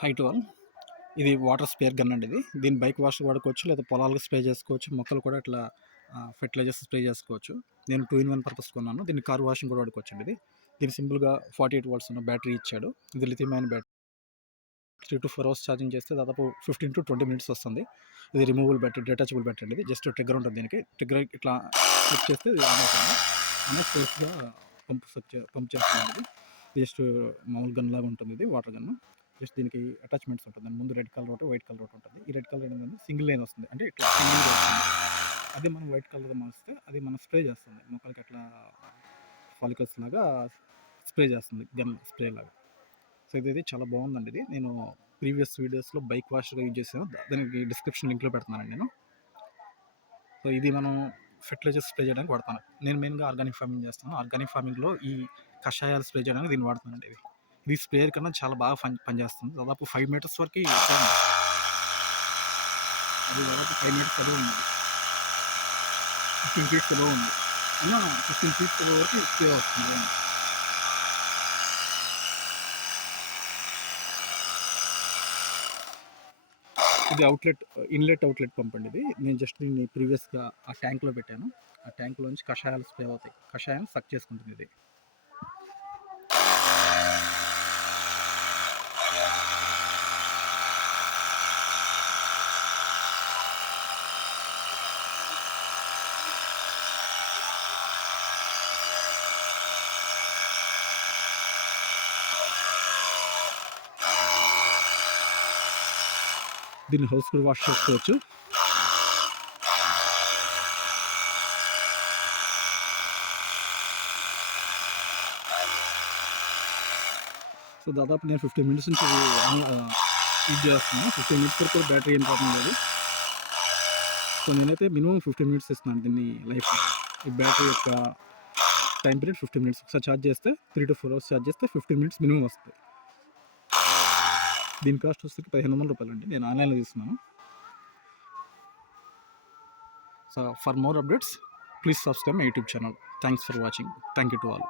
High to all. ఇది water spare gun అండి ఇది. దీన్ని బైక్ వాష్ వాడుకోవచ్చు, లేదా పొలాలకు స్ప్రే చేసుకోవచ్చు, మొక్కలు కూడా ఇట్లా ఫెర్టిలైజర్స్ స్ప్రే చేసుకోవచ్చు. నేను 2 in 1 పర్పస్ కొన్నాను. దీన్ని కార్ వాషింగ్ కూడా వాడుకోవచ్చు అండి ఇది. దీన్ని సింపుల్గా 48 volts ఉన్న బ్యాటరీ ఇచ్చాడు. ఇది lithium ion battery. 3 to 4 hours charging చేస్తే దాదాపు 15 to 20 minutes వస్తుంది. ఇది రిమూవబుల్ బ్యాటరీ, డిటాచబుల్ బ్యాటరీ అండి ఇది. జస్ట్ ట్రిగ్గర్ ఉంటుంది దీనికి. ట్రిగ్గర్ ఇట్లా క్లిక్ చేస్తే ఇది ఆన్ అవుతుంది. అనే ఫోర్స్గా పంప్ చేస్తుంది. ఇది జస్ట్ మామూలు గన్ లాగా ఉంటుంది ఇది, వాటర్ గన్. జస్ట్ దీనికి అటాచ్మెంట్స్ ఉంటుంది. దాని ముందు రెడ్ కలర్ ఒకటి, వైట్ కలర్ ఒకటి ఉంటుంది. ఈ రెడ్ కలర్ ఏంటంటే సింగిల్ లైన్ వస్తుంది, అంటే ఇట్లా సింగిల్ వస్తుంది. అదే మనం వైట్ కలర్ మారిస్తే అది మనం స్ప్రే చేస్తుంది, మొక్కలకి అట్లా ఫాలికల్స్ లాగా స్ప్రే చేస్తుంది, గన్ స్ప్రే లాగా. సో ఇది చాలా బాగుందండి ఇది. నేను ప్రీవియస్ వీడియోస్లో బైక్ వాష్గా యూజ్ చేశాను, దానికి డిస్క్రిప్షన్ లింక్లో పెడుతున్నానండి నేను. సో ఇది మనం ఫెర్టిలైజర్స్ స్ప్రే చేయడానికి వాడతాను. నేను మెయిన్గా ఆర్గానిక్ ఫార్మింగ్ చేస్తాను. ఆర్గానిక్ ఫార్మింగ్లో ఈ కషాయాలు స్ప్రే చేయడానికి దీన్ని వాడుతానండి. ఇది స్ప్రేయర్ కన్నా చాలా బాగా పనిచేస్తుంది. దాదాపు 5 meters వరకు అది దాదాపు 5 meters అదే ఉంది, 15 feet అదో ఉంది, అన్న 15 feet అదో వరకు స్ప్రే వస్తుంది. ఇది ఇన్లెట్ అవుట్లెట్ పంప్ అండి ఇది. నేను జస్ట్ దీన్ని ప్రీవియస్గా ఆ ట్యాంక్లో పెట్టాను. ఆ ట్యాంక్లోంచి కషాయాలు స్ప్రే అవుతాయి, కషాయాలు సక్ చేసుకుంటుంది ఇది. దీన్ని హౌస్ కూడా వాష్ చేసుకోవచ్చు. సో దాదాపు నేను 15 minutes నుంచి యూజ్ చేస్తున్నాను. 15 minutes వరకు బ్యాటరీ ఏం ప్రాబ్లం లేదు. సో నేనైతే మినిమం 15 minutes ఇస్తున్నాను దీన్ని లైఫ్. ఈ బ్యాటరీ యొక్క టైం పీరియడ్ 15 minutes. ఒకసారి ఛార్జ్ చేస్తే 3 to 4 hours ఛార్జ్ చేస్తే 15 minutes మినిమం వస్తుంది. దీని కాస్ట్ వస్తే 1500 రూపాయలు అండి. నేను ఆన్లైన్లో తీసుకున్నాను. So for more updates please subscribe my YouTube channel. Thanks for watching. Thank you to all.